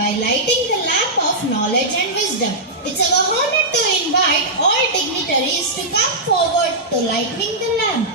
by lighting the lamp of knowledge and wisdom. It's our honor to invite all dignitaries to come forward to lighting the lamp.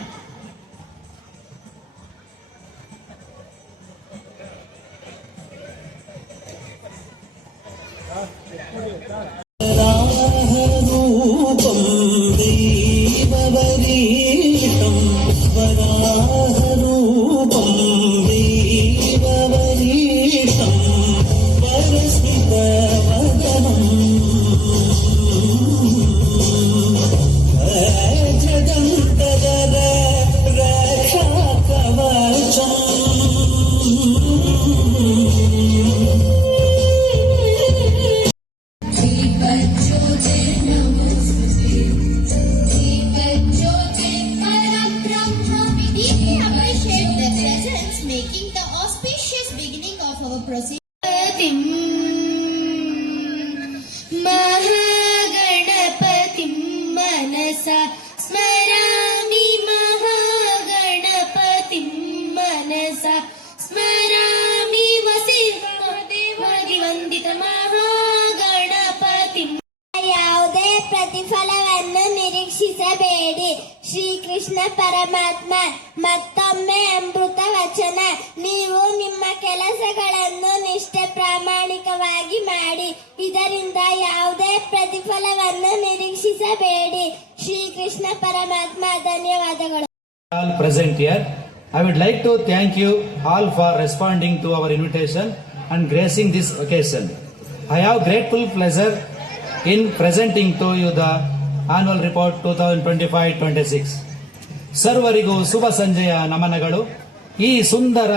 महागणपतिं मनसा स्मरामि महागणपतिं मनसा स्मरामि वसिष्ठदेवदिवन्दित महागणपतिं ಯಾವುದೇ ಪ್ರತಿಫಲವನ್ನು ನಿರೀಕ್ಷಿಸಬೇಡಿ. ಶ್ರೀಕೃಷ್ಣ ಪರಮಾತ್ಮ ಮತ್ತೊಮ್ಮೆ ಅಮೃತ ವಚನ, ನೀವು ನಿಮ್ಮ ಕೆಲಸಗಳನ್ನು ನಿಷ್ಠೆ ಪ್ರಾಮಾಣಿಕವಾಗಿ ಮಾಡಿ, ಇದರಿಂದ ಯಾವುದೇ ಪ್ರತಿಫಲವನ್ನು ನಿರೀಕ್ಷಿಸಬೇಡಿ. ಶ್ರೀಕೃಷ್ಣ ಪರಮಾತ್ಮ. ಧನ್ಯವಾದಗಳು. All present here, I would like to thank you all for responding to our invitation and gracing this occasion. I have grateful pleasure in presenting to you the annual report 2025-26. ಸರ್ವರಿಗೂ ಶುಭ ಸಂಜೆಯ ನಮನಗಳು. ಈ ಸುಂದರ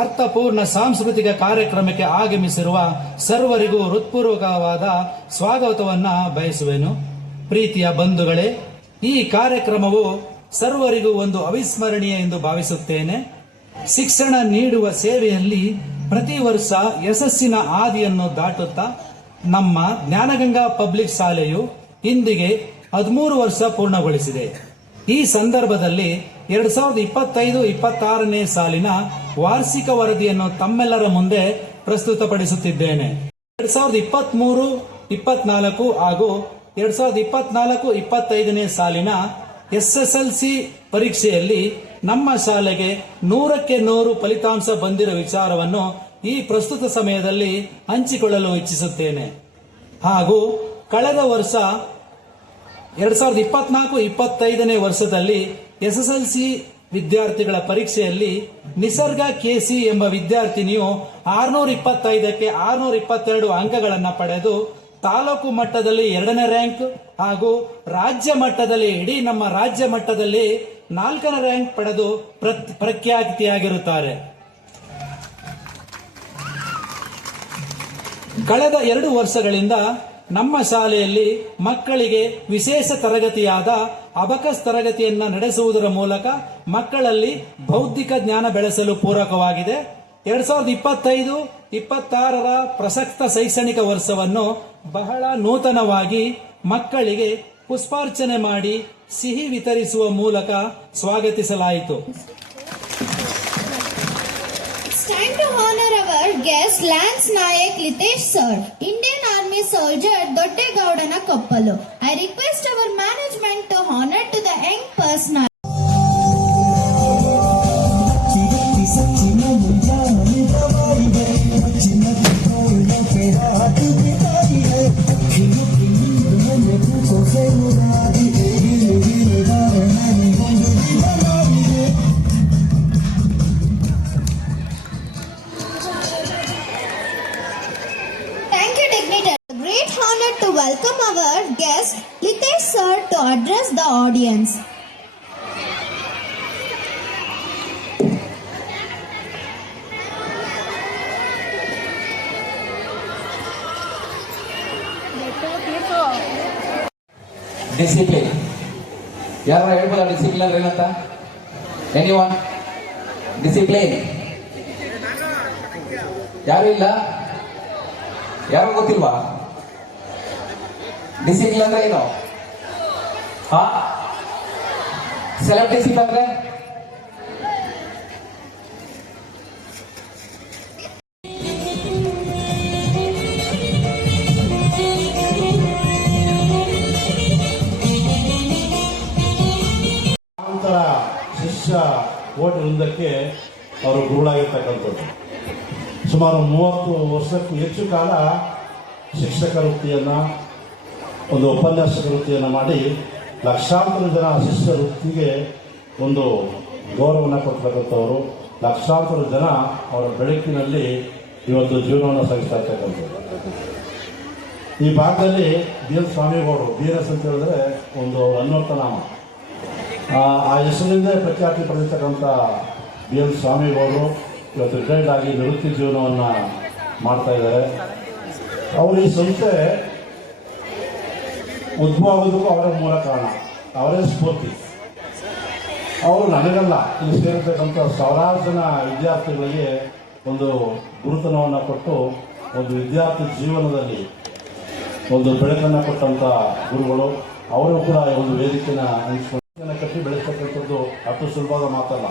ಅರ್ಥಪೂರ್ಣ ಸಾಂಸ್ಕೃತಿಕ ಕಾರ್ಯಕ್ರಮಕ್ಕೆ ಆಗಮಿಸಿರುವ ಸರ್ವರಿಗೂ ಹೃತ್ಪೂರ್ವಕವಾದ ಸ್ವಾಗತವನ್ನ ಬಯಸುವೆನು. ಪ್ರೀತಿಯ ಬಂಧುಗಳೇ, ಈ ಕಾರ್ಯಕ್ರಮವು ಸರ್ವರಿಗೂ ಒಂದು ಅವಿಸ್ಮರಣೀಯ ಎಂದು ಭಾವಿಸುತ್ತೇನೆ. ಶಿಕ್ಷಣ ನೀಡುವ ಸೇವೆಯಲ್ಲಿ ಪ್ರತಿ ವರ್ಷ ಯಶಸ್ಸಿನ ಹಾದಿಯನ್ನು ದಾಟುತ್ತಾ ನಮ್ಮ ಜ್ಞಾನಗಂಗಾ ಪಬ್ಲಿಕ್ ಶಾಲೆಯು ಇಂದಿಗೆ 13 ವರ್ಷ ಪೂರ್ಣಗೊಳಿಸಿದೆ. ಈ ಸಂದರ್ಭದಲ್ಲಿ 2025-26ನೇ ಸಾಲಿನ ವಾರ್ಷಿಕ ವರದಿಯನ್ನು ತಮ್ಮೆಲ್ಲರ ಮುಂದೆ ಪ್ರಸ್ತುತಪಡಿಸುತ್ತಿದ್ದೇನೆ. 2023-24 ಹಾಗೂ 2024-25ನೇ ಸಾಲಿನ SSLC ಪರೀಕ್ಷೆಯಲ್ಲಿ ನಮ್ಮ ಶಾಲೆಗೆ 100ಕ್ಕೆ 100 ಫಲಿತಾಂಶ ಬಂದಿರುವ ವಿಚಾರವನ್ನು ಈ ಪ್ರಸ್ತುತ ಸಮಯದಲ್ಲಿ ಹಂಚಿಕೊಳ್ಳಲು ಇಚ್ಛಿಸುತ್ತೇನೆ. ಹಾಗೂ ಕಳೆದ ವರ್ಷ 2024-25ನೇ ವರ್ಷದಲ್ಲಿ SSLC ವಿದ್ಯಾರ್ಥಿಗಳ ಪರೀಕ್ಷೆಯಲ್ಲಿ ನಿಸರ್ಗ ಕೆಸಿ ಎಂಬ ವಿದ್ಯಾರ್ಥಿನಿಯು 625ಕ್ಕೆ 622 ಅಂಕಗಳನ್ನು ಪಡೆದು ತಾಲೂಕು ಮಟ್ಟದಲ್ಲಿ 2ನೇ ರ್ಯಾಂಕ್ ಹಾಗೂ ರಾಜ್ಯ ಮಟ್ಟದಲ್ಲಿ ಇಡೀ ನಮ್ಮ ರಾಜ್ಯ ಮಟ್ಟದಲ್ಲಿ 4ನೇ ರ್ಯಾಂಕ್ ಪಡೆದು ಪ್ರಖ್ಯಾತಿಯಾಗಿರುತ್ತಾರೆ. ಕಳೆದ 2 ವರ್ಷಗಳಿಂದ ನಮ್ಮ ಶಾಲೆಯಲ್ಲಿ ಮಕ್ಕಳಿಗೆ ವಿಶೇಷ ತರಗತಿಯಾದ ಅಬಕಸ್ ತರಗತಿಯನ್ನ ನಡೆಸುವುದರ ಮೂಲಕ ಮಕ್ಕಳಲ್ಲಿ ಬೌದ್ಧಿಕ ಜ್ಞಾನ ಬೆಳೆಸಲು ಪೂರಕವಾಗಿದೆ. 2025-26ರ ಪ್ರಸಕ್ತ ಶೈಕ್ಷಣಿಕ ವರ್ಷವನ್ನು ಬಹಳ ನೂತನವಾಗಿ ಮಕ್ಕಳಿಗೆ ಪುಷ್ಪಾರ್ಚನೆ ಮಾಡಿ ಸಿಹಿ ವಿತರಿಸುವ ಮೂಲಕ ಸ್ವಾಗತಿಸಲಾಯಿತು. Stand to honor our guest Lance Nayak Litesh sir, Indian Army soldier Doddegaudana Koppalu. I request our management to honor to the young person. To welcome our guest Litesh sir to address the audience. Discipline. ಯಾರು ಹೇಳ್ಬೋದ discipline ಅಂದ್ರೆ ಏನಂತ? Anyone? Discipline ಯಾರು ಇಲ್ಲ? ಯಾರು ಗೊತ್ತಿಲ್ವಾ? Discipline ಅಂದ್ರೆ ಏನು? Self discipline ಅಂದ್ರೆ ಶಿಷ್ಯ ಕೋಟಿ ವೃಂದಕ್ಕೆ ಅವರು ಗುರುಳಾಗಿರ್ತಕ್ಕಂಥದ್ದು. ಸುಮಾರು 30 ವರ್ಷಕ್ಕೂ ಹೆಚ್ಚು ಕಾಲ ಶಿಕ್ಷಕ ವೃತ್ತಿಯನ್ನು, ಒಂದು ಉಪನ್ಯಾಸಕ ವೃತ್ತಿಯನ್ನು ಮಾಡಿ ಲಕ್ಷಾಂತರ ಜನ ಶಿಷ್ಯ ವೃತ್ತಿಗೆ ಒಂದು ಗೌರವವನ್ನು ಕೊಡ್ತಕ್ಕಂಥವರು. ಲಕ್ಷಾಂತರ ಜನ ಅವರ ಬೆಳಕಿನಲ್ಲಿ ಇವತ್ತು ಜೀವನವನ್ನು ಸಾಗಿಸ್ತಾ ಇರ್ತಕ್ಕಂಥದ್ದು. ಈ ಭಾಗದಲ್ಲಿ ಬಿ ಎಲ್ ಸ್ವಾಮಿಗೌಡರು, BNS ಅಂತ ಹೇಳಿದ್ರೆ ಒಂದು ಅನ್ವರ್ಥ ನಾಮ. ಆ ಹೆಸರಿನಿಂದ ಪ್ರಖ್ಯಾತಿ ಪಡೆದಿರ್ತಕ್ಕಂಥ ಬಿ ಎಲ್ ಸ್ವಾಮಿಗೌಡರು ಇವತ್ತು ರಿಟೈರ್ಡ್ ಆಗಿ ನಿವೃತ್ತಿ ಜೀವನವನ್ನು ಮಾಡ್ತಾ ಇದ್ದಾರೆ. ಅವರು ಈ ಸಂಸ್ಥೆ ಉದ್ಭವ ಆಗೋದಕ್ಕೂ ಅವರೇ ಮೂಲ ಕಾರಣ, ಅವರೇ ಸ್ಫೂರ್ತಿ. ಅವರು ನನಗಲ್ಲ, ಇಲ್ಲಿ ಸೇರಿರ್ತಕ್ಕಂಥ ಸಾವಿರಾರು ಜನ ವಿದ್ಯಾರ್ಥಿಗಳಿಗೆ ಒಂದು ಗುರುತನವನ್ನು ಕೊಟ್ಟು ಒಂದು ವಿದ್ಯಾರ್ಥಿ ಜೀವನದಲ್ಲಿ ಒಂದು ಬೆಳಕನ್ನು ಕೊಟ್ಟಂಥ ಗುರುಗಳು. ಅವರು ಕೂಡ ಒಂದು ವೇದಿಕೆನ ಹಂಚ್ಕೊಂಡು ಕಟ್ಟಿ ಬೆಳೆಸ್ತಕ್ಕಂಥದ್ದು ಅಷ್ಟು ಸುಲಭವಾದ ಮಾತಲ್ಲ.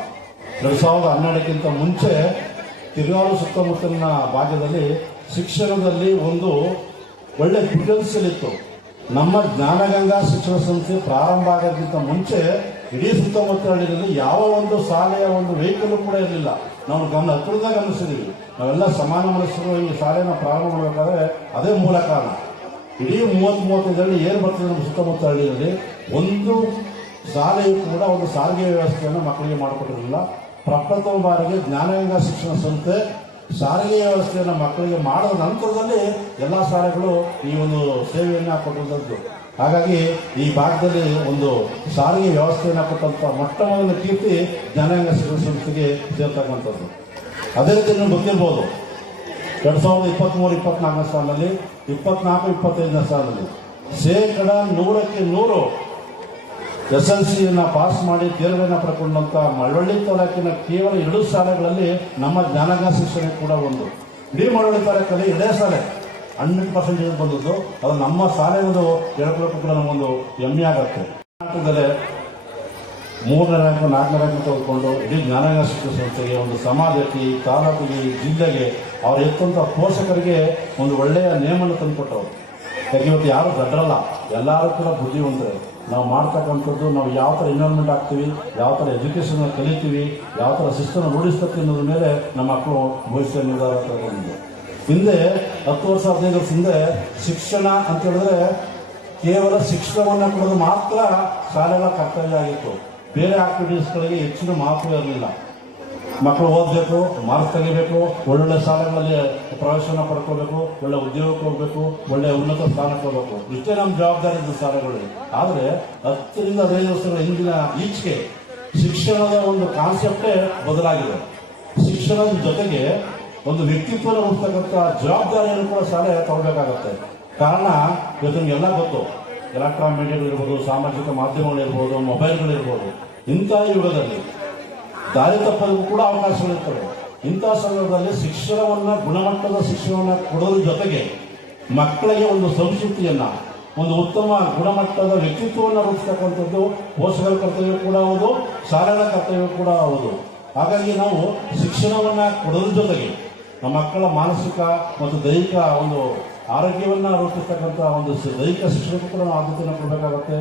2012ಕ್ಕಿಂತ ಮುಂಚೆ ತಿರುಗಾರು ಸುತ್ತಮುತ್ತಲಿನ ಭಾಗದಲ್ಲಿ ಶಿಕ್ಷಣದಲ್ಲಿ ಒಂದು ಒಳ್ಳೆ ಪೊಟೆನ್ಷಿಯಲ್ ಇತ್ತು. ನಮ್ಮ ಜ್ಞಾನಗಂಗಾ ಶಿಕ್ಷಣ ಸಂಸ್ಥೆ ಪ್ರಾರಂಭ ಆಗೋದಕ್ಕಿಂತ ಮುಂಚೆ ಇಡೀ ಸುತ್ತಮುತ್ತ ಹಳ್ಳಿಯಲ್ಲಿ ಯಾವ ಒಂದು ಶಾಲೆಯ ಒಂದು ವೆಹಿಕಲ್ ಕೂಡ ಇರಲಿಲ್ಲ. ನಾವು ಹತ್ತಿರದಾಗ ಗಮನಿಸಿದ್ದೀವಿ. ನಾವೆಲ್ಲ ಸಮಾನ ಮನಸ್ಸರು ಈ ಶಾಲೆಯನ್ನು ಪ್ರಾರಂಭ ಮಾಡಬೇಕಾದ್ರೆ ಅದೇ ಮೂಲ ಕಾರಣ. ಇಡೀ 30-35 ಹಳ್ಳಿ ಏನು ಬರ್ತದೆ ನಮ್ಮ ಸುತ್ತಮುತ್ತ ಹಳ್ಳಿಯಲ್ಲಿ ಒಂದು ಶಾಲೆಯು ಕೂಡ ಒಂದು ಸಾರಿಗೆ ವ್ಯವಸ್ಥೆಯನ್ನು ಮಕ್ಕಳಿಗೆ ಮಾಡಿಕೊಟ್ಟಿರಲಿಲ್ಲ. ಪ್ರಪ್ರಥಮ ಬಾರಿಗೆ ಜ್ಞಾನಗಂಗಾ ಶಿಕ್ಷಣ ಸಂಸ್ಥೆ ಸಾರಿಗೆ ವ್ಯವಸ್ಥೆಯನ್ನು ಮಕ್ಕಳಿಗೆ ಮಾಡಿದ ನಂತರದಲ್ಲಿ ಎಲ್ಲ ಶಾಲೆಗಳು ಈ ಒಂದು ಸೇವೆಯನ್ನು ಕೊಟ್ಟಿದ್ದು. ಹಾಗಾಗಿ ಈ ಭಾಗದಲ್ಲಿ ಒಂದು ಸಾರಿಗೆ ವ್ಯವಸ್ಥೆಯನ್ನು ಕೊಟ್ಟಂಥ ಮೊಟ್ಟ ಮೊದಲ ಕೀರ್ತಿ ಜ್ಞಾನಗಂಗಾ ಶಿಕ್ಷಣ ಸಂಸ್ಥೆಗೆ ಸೇರ್ತಕ್ಕಂಥದ್ದು. ಅದೇ ರೀತಿ ನೀವು ಗೊತ್ತಿರ್ಬೋದು, 2023-24 ಸಾಲಿನಲ್ಲಿ 24-25 ಸಾಲಿನಲ್ಲಿ 100% SLCಯನ್ನು ಪಾಸ್ ಮಾಡಿ ತೇರ್ಗಡೆಯನ್ನು ಪಡ್ಕೊಂಡಂಥ ಮಳವಳ್ಳಿ ತಾಲೂಕಿನ ಕೇವಲ 2 ಶಾಲೆಗಳಲ್ಲಿ ನಮ್ಮ ಜ್ಞಾನಗಂಗಾ ಶಿಕ್ಷಣ ಕೂಡ ಒಂದು. ಇಡೀ ಮಳವಳ್ಳಿ ತಾಲೂಕಲ್ಲಿ 2 ಶಾಲೆ 100% ಬಂದದ್ದು. ಅದು ನಮ್ಮ ಶಾಲೆ ಒಂದು ಹೇಳ್ಕೊಳ್ಳೋಕ್ಕೂ ಕೂಡ ನಮಗೊಂದು ಹೆಮ್ಮೆ ಆಗುತ್ತೆ. ಕರ್ನಾಟಕದಲ್ಲೇ 3ನೇ ರ್ಯಾಂಕು 4ನೇ ರ್ಯಾಂಕು ತೆಗೆದುಕೊಂಡು ಇಡೀ ಜ್ಞಾನಗಂಗಾ ಶಿಕ್ಷಣ ಸಂಸ್ಥೆಗೆ, ಒಂದು ಸಮಾಜಕ್ಕೆ, ತಾಲೂಕಿಗೆ, ಜಿಲ್ಲೆಗೆ ಅವ್ರು ಎತ್ತಂಥ ಪೋಷಕರಿಗೆ ಒಂದು ಒಳ್ಳೆಯ ನೇಮನ್ನು ತಂದುಕೊಟ್ಟವರು. ಯಾಕೆ ಇವತ್ತು ಯಾರು ದಡ್ಡರಲ್ಲ, ಎಲ್ಲರೂ ಕೂಡ ಬುದ್ಧಿವಂತರು. ನಾವು ಮಾಡ್ತಕ್ಕಂಥದ್ದು, ನಾವು ಯಾವ ಥರ ಇನ್ವಾಲ್ವ್ಮೆಂಟ್ ಆಗ್ತೀವಿ, ಯಾವ ಥರ ಎಜುಕೇಷನ್ ಕಲಿತೀವಿ, ಯಾವ ಥರ ಶಿಸ್ತನ್ನು ರೂಢಿಸ್ತೀವಿ ಅನ್ನೋದ್ರ ಮೇಲೆ ನಮ್ಮ ಮಕ್ಕಳು ಭವಿಷ್ಯ ನಿರ್ಧಾರ ತಗೊಂಡಿದೆ. ಹಿಂದೆ 10 ವರ್ಷ 15 ವರ್ಷ ಹಿಂದೆ ಶಿಕ್ಷಣ ಅಂತ ಹೇಳಿದ್ರೆ ಕೇವಲ ಶಿಕ್ಷಣವನ್ನು ಕೊಡೋದು ಮಾತ್ರ ಶಾಲೆಗಳ ಕರ್ತವ್ಯ ಆಗಿತ್ತು. ಬೇರೆ ಆಕ್ಟಿವಿಟೀಸ್ಗಳಿಗೆ ಹೆಚ್ಚಿನ ಮಹತ್ವ ಇರಲಿಲ್ಲ. ಮಕ್ಕಳು ಓದಬೇಕು, ಮಾರ್ಕ್ಸ್ ತೆಗಿಬೇಕು, ಒಳ್ಳೊಳ್ಳೆ ಶಾಲೆಗಳಲ್ಲಿ ಪ್ರವೇಶನ ಪಡ್ಕೋಬೇಕು, ಒಳ್ಳೆ ಉದ್ಯೋಗಕ್ಕೆ ಹೋಗ್ಬೇಕು, ಒಳ್ಳೆ ಉನ್ನತ ಸ್ಥಾನಕ್ಕೆ ಹೋಗ್ಬೇಕು, ಇಷ್ಟೇ ನಮ್ಮ ಜವಾಬ್ದಾರಿ ಇದ್ದು ಶಾಲೆಗಳಲ್ಲಿ. ಆದರೆ 10-15 ವರ್ಷಗಳ ಹಿಂದಿನ ಈಚೆಗೆ ಶಿಕ್ಷಣದ ಒಂದು ಕಾನ್ಸೆಪ್ಟೇ ಬದಲಾಗಿದೆ. ಶಿಕ್ಷಣದ ಜೊತೆಗೆ ಒಂದು ವ್ಯಕ್ತಿತ್ವನ ರೂಪಿಸ್ತಕ್ಕಂಥ ಜವಾಬ್ದಾರಿಯನ್ನು ಕೂಡ ಶಾಲೆ ತಗೋಬೇಕಾಗತ್ತೆ. ಕಾರಣ ಇವತ್ತು ನಿಮಗೆಲ್ಲ ಗೊತ್ತು, ಎಲೆಕ್ಟ್ರಾನಿಕ್ ಮೀಡಿಯಾಗಳಿರ್ಬೋದು, ಸಾಮಾಜಿಕ ಮಾಧ್ಯಮಗಳಿರ್ಬೋದು, ಮೊಬೈಲ್ಗಳಿರ್ಬೋದು. ಇಂಥ ಯುಗದಲ್ಲಿ ದಾರಿ ತಪ್ಪಲಿಗೂ ಕೂಡ ಅವಕಾಶಗಳಿರ್ತವೆ. ಇಂಥ ಸಂದರ್ಭದಲ್ಲಿ ಶಿಕ್ಷಣವನ್ನು, ಗುಣಮಟ್ಟದ ಶಿಕ್ಷಣವನ್ನು ಕೊಡೋದ್ರ ಜೊತೆಗೆ ಮಕ್ಕಳಿಗೆ ಒಂದು ಸಂಸ್ಕೃತಿಯನ್ನು, ಒಂದು ಉತ್ತಮ ಗುಣಮಟ್ಟದ ವ್ಯಕ್ತಿತ್ವವನ್ನು ರೂಪಿಸ್ತಕ್ಕಂಥದ್ದು ಪೋಷಕರ ಕರ್ತವ್ಯ ಕೂಡ ಹೌದು, ಶಾಲೆಗಳ ಕರ್ತವ್ಯ ಕೂಡ ಹೌದು. ಹಾಗಾಗಿ ನಾವು ಶಿಕ್ಷಣವನ್ನು ಕೊಡೋದ್ರ ಜೊತೆಗೆ ನಮ್ಮ ಮಕ್ಕಳ ಮಾನಸಿಕ ಮತ್ತು ದೈಹಿಕ ಒಂದು ಆರೋಗ್ಯವನ್ನು ರೂಪಿಸ್ತಕ್ಕಂಥ ಒಂದು ದೈಹಿಕ ಶಿಕ್ಷಣಕ್ಕೂ ಕೂಡ ನಾವು ಆದ್ಯತೆಯನ್ನು ಕೊಡಬೇಕಾಗತ್ತೆ.